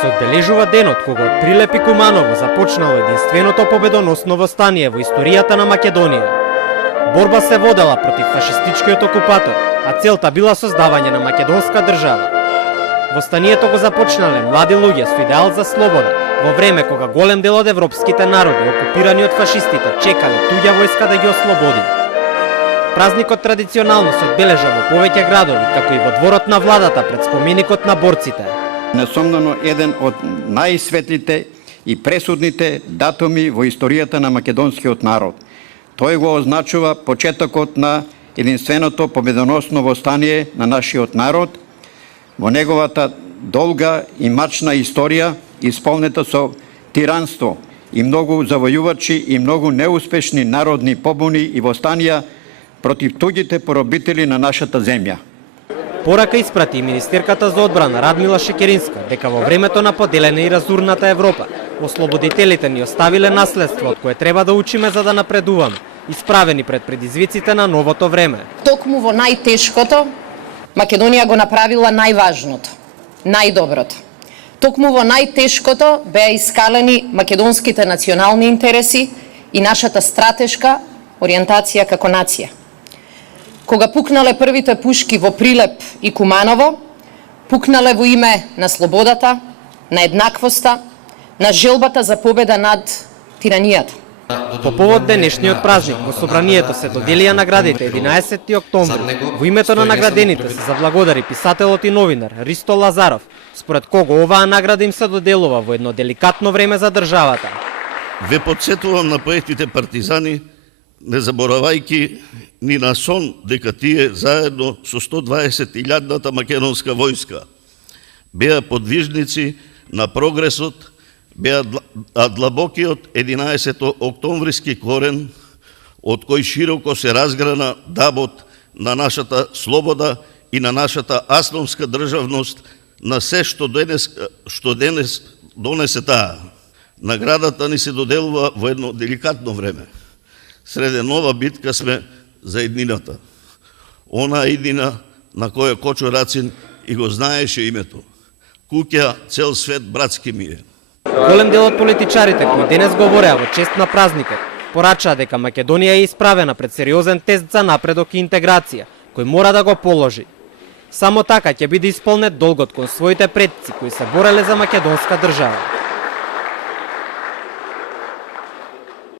се одбележува денот кога од Прилеп и Куманово започнало единственото победоносно востание во историјата на Македонија. Борба се водела против фашистичкиот окупатор, а целта била создавање на македонска држава. Востанието го започнале млади луѓе со идеал за слобода, во време кога голем дел од европските народи, окупирани од фашистите, чекале туѓа војска да ги ослободи. Празникот традиционално се одбележа во повеќе градови, како и во дворот на владата пред споменикот на борците. Несомнено еден од најсветлите и пресудните датуми во историјата на македонскиот народ. Тој го означува почетокот на единственото победоносно востание на нашиот народ во неговата долга и мачна историја, исполнета со тиранство и многу завојувачи и многу неуспешни народни побуни и востанија против туѓите поробители на нашата земја. Порака испрати и министерката за одбрана Радмила Шекеринска дека во времето на поделена и разурната Европа, ослободителите ни оставиле наследство од кое треба да учиме за да напредуваме, исправени пред предизвиците на новото време. Токму во најтешкото, Македонија го направила најважното, најдоброто. Токму во најтешкото беа искалени македонските национални интереси и нашата стратешка ориентација како нација. Кога пукнале првите пушки во Прилеп и Куманово, пукнале во име на слободата, на еднаквоста, на желбата за победа над тиранијата. По повод денешниот празник во собранието се доделија наградите 11 октомври. Во името на наградените се заблагодари писателот и новинар Ристо Лазаров, според кого оваа награда им се доделува во едно деликатно време за државата. Ве подсетувам на поетите партизани, не заборавајки ни на сон дека тие заедно со 120.000-ната македонска војска беа подвижници на прогресот, беа длабокиот 11 октомвриски корен од кој широко се разграна дабот на нашата слобода и на нашата асламска државност на се што денес донесе таа. Наградата ни се доделува во едно деликатно време. Среде нова битка сме за еднината. Она еднина на која Кочо Рацин и го знаеше името. Куќа цел свет братски ми е. Голем дел од политичарите кои денес говореа во чест на празникот, порачаа дека Македонија е исправена пред сериозен тест за напредок и интеграција, кој мора да го положи. Само така ќе биде исполнет долгот кон своите предци кои се бореле за македонска држава.